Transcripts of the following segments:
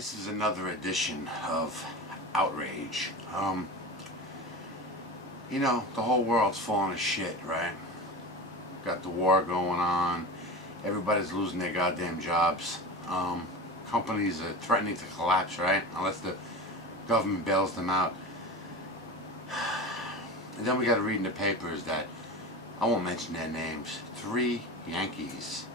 This is another edition of Outrage. You know, the whole world's falling to shit, right? Got the war going on. Everybody's losing their goddamn jobs. Companies are threatening to collapse, right? Unless the government bails them out. And then we got to read in the papers that, I won't mention their names, 3 Yankees,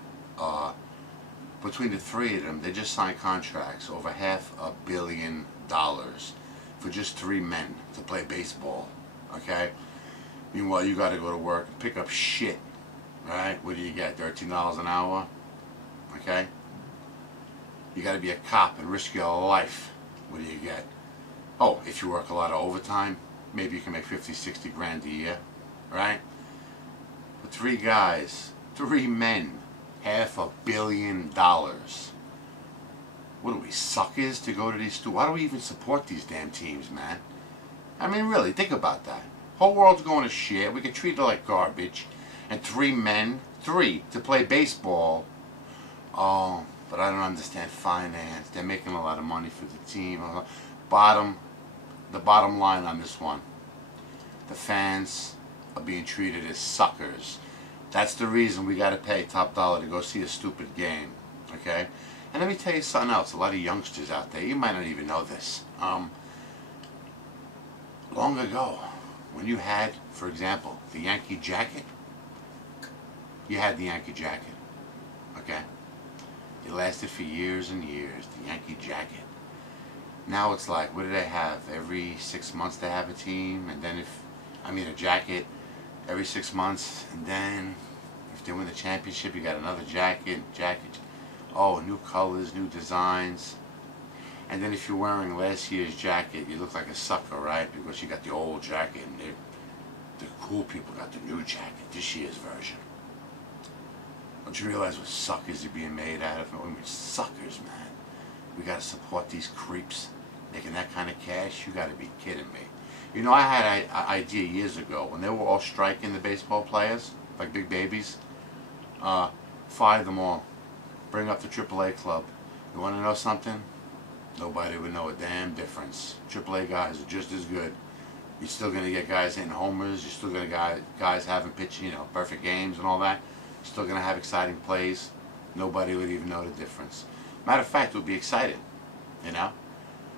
between the 3 of them, they just signed contracts over $500 million for just 3 men to play baseball, okay? Meanwhile, you got to go to work and pick up shit, right? What do you get, $13 an hour, okay? You got to be a cop and risk your life. What do you get? Oh, if you work a lot of overtime, maybe you can make 50, 60 grand a year, right? But 3 guys, 3 men, $500 million. What are we, suckers to go to these stores? Why do we even support these damn teams, man? I mean, really, think about that. Whole world's going to shit. We can treat it like garbage. And 3 men, 3, to play baseball. Oh, but I don't understand finance. They're making a lot of money for the team. The bottom line on this one, the fans are being treated as suckers. That's the reason we got to pay top dollar to go see a stupid game, okay? And let me tell you something else. A lot of youngsters out there, you might not even know this. Long ago, when you had, for example, the Yankee jacket, you had the Yankee jacket, okay? It lasted for years and years, the Yankee jacket. Now it's like, what do they have? Every 6 months they have a team, and then a jacket every 6 months, and then if they win the championship, you got another jacket. Oh, new colors, new designs. And then if you're wearing last year's jacket, you look like a sucker, right? Because you got the old jacket, and the cool people got the new jacket, this year's version. Don't you realize what suckers are being made out of? I mean, suckers, man. We got to support these creeps making that kind of cash. You got to be kidding me. You know, I had an idea years ago when they were all striking, the baseball players, like big babies. Fire them all. Bring up the AAA club. You want to know something? Nobody would know a damn difference. AAA guys are just as good. You're still going to get guys hitting homers. You're still going to get guys having perfect games and all that. You're still going to have exciting plays. Nobody would even know the difference. Matter of fact, it would be exciting, you know?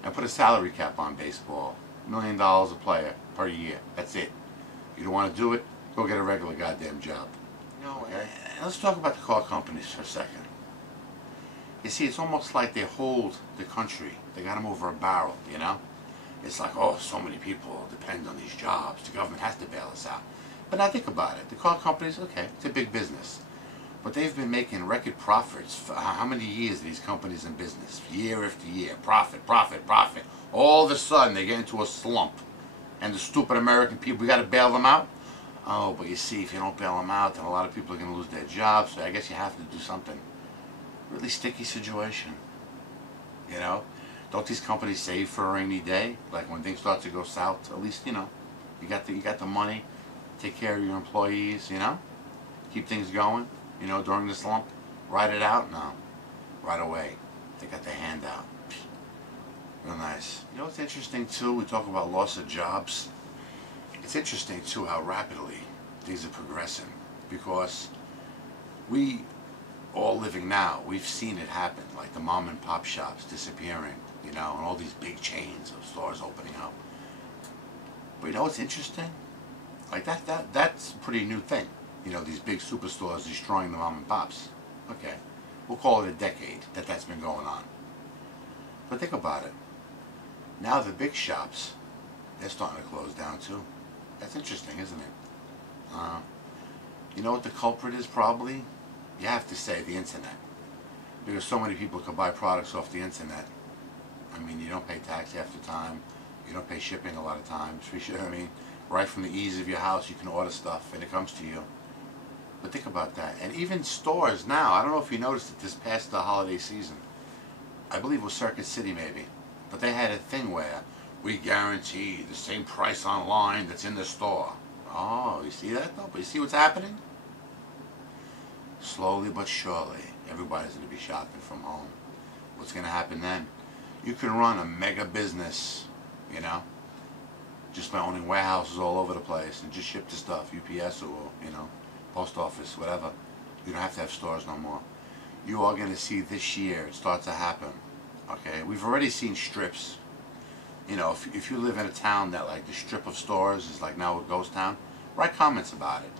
And put a salary cap on baseball. $1 million a player per year. That's it. You don't want to do it? Go get a regular goddamn job. You know, let's talk about the car companies for a second. You see, it's almost like they hold the country. They got them over a barrel, you know? It's like, oh, so many people depend on these jobs. The government has to bail us out. But now think about it. The car companies, okay, it's a big business. But they've been making record profits for how many years are these companies in business? Year after year. Profit, profit, profit. All of a sudden, they get into a slump. And the stupid American people, we got to bail them out? Oh, but you see, if you don't bail them out, then a lot of people are going to lose their jobs. So I guess you have to do something. Really sticky situation. You know? Don't these companies save for a rainy day? Like when things start to go south, at least, you know, you got the money. Take care of your employees, you know? Keep things going. You know, during the slump, ride it out? No. Right away. They got the hand out. Real nice. You know what's interesting too? We talk about loss of jobs. It's interesting too how rapidly things are progressing, because we all living now, we've seen it happen, like the mom and pop shops disappearing, you know, and all these big chains of stores opening up. But you know what's interesting? Like that's a pretty new thing. You know, these big superstores destroying the mom and pops. Okay, we'll call it a decade that's been going on. But think about it. Now the big shops, they're starting to close down too. That's interesting, isn't it? You know what the culprit is probably? You have to say the internet. Because so many people can buy products off the internet. I mean, you don't pay tax half the time. You don't pay shipping a lot of times. I mean, right from the ease of your house, you can order stuff and it comes to you. But think about that. And even stores now, I don't know if you noticed it this past the holiday season. I believe it was Circuit City maybe. But they had a thing where we guarantee the same price online that's in the store. Oh, you see that though? But you see what's happening? Slowly but surely, everybody's going to be shopping from home. What's going to happen then? You can run a mega business, you know, just by owning warehouses all over the place and just ship the stuff, UPS or, you know, post office, whatever. You don't have to have stores no more. You are going to see this year it start to happen. Okay, we've already seen strips. You know, if you live in a town that like the strip of stores is like now a ghost town, write comments about it.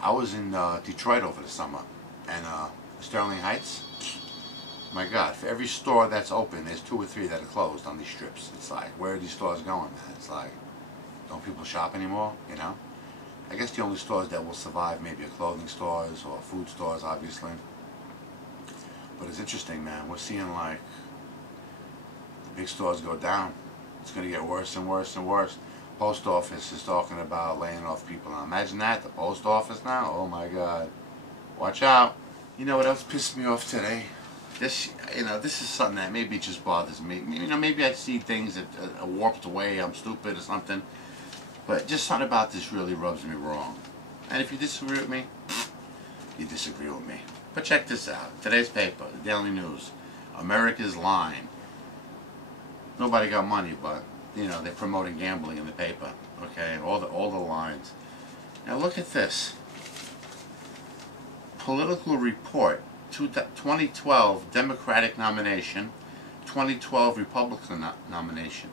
I was in Detroit over the summer, and Sterling Heights. My God, for every store that's open, there's 2 or 3 that are closed on these strips. It's like, where are these stores going, man? It's like, don't people shop anymore? You know, I guess the only stores that will survive maybe are clothing stores or food stores, obviously. But it's interesting, man. We're seeing like the big stores go down. It's going to get worse and worse and worse. Post office is talking about laying off people. Now imagine that, the post office now. Oh my God, watch out. You know what else pissed me off today? This, you know, this is something that maybe just bothers me. You know, maybe I see things that are warped away. I'm stupid or something. But just something about this really rubs me wrong. And if you disagree with me, you disagree with me. But check this out. Today's paper, the Daily News. America's line. Nobody got money, but you know they're promoting gambling in the paper. Okay, all the lines. Now look at this. Political report. 2012 Democratic nomination. 2012 Republican nomination.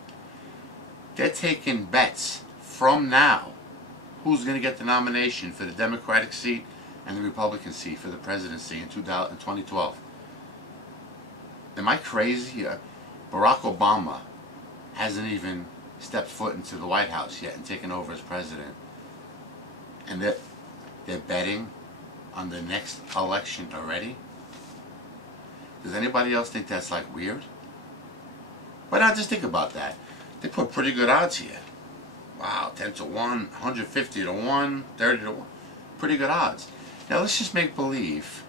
They're taking bets from now. Who's going to get the nomination for the Democratic seat and the Republican seat for the presidency in 2012. Am I crazy? Barack Obama hasn't even stepped foot into the White House yet and taken over as president. And they're betting on the next election already? Does anybody else think that's like weird? But now just think about that. They put pretty good odds here. Wow, 10 to 1, 150 to 1, 30 to 1. Pretty good odds. Now let's just make believe,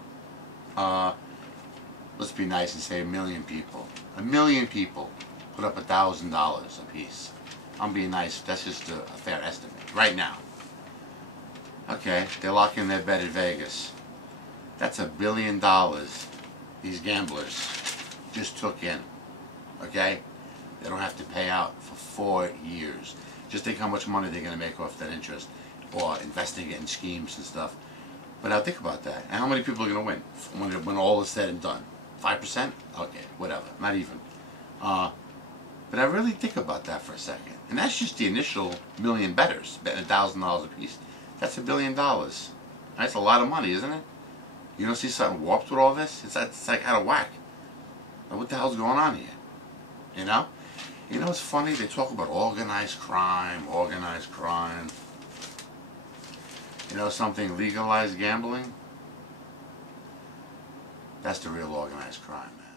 let's be nice and say 1 million people. 1 million people put up $1,000 a piece. I'm being nice, that's just a fair estimate, right now. Okay, they're locking their bet at Vegas. That's $1 billion these gamblers just took in. Okay? They don't have to pay out for 4 years. Just think how much money they're going to make off that interest, or investing it in schemes and stuff. But now think about that. And how many people are going to win when all is said and done? 5%? Okay, whatever. Not even. But I really think about that for a second. And that's just the initial 1 million bettors betting $1,000 a piece. That's $1 billion. That's a lot of money, isn't it? You don't see something warped with all this? It's like out of whack. Like, what the hell's going on here? You know? You know what's funny? They talk about organized crime, organized crime. You know something? Legalized gambling? That's the real organized crime, man.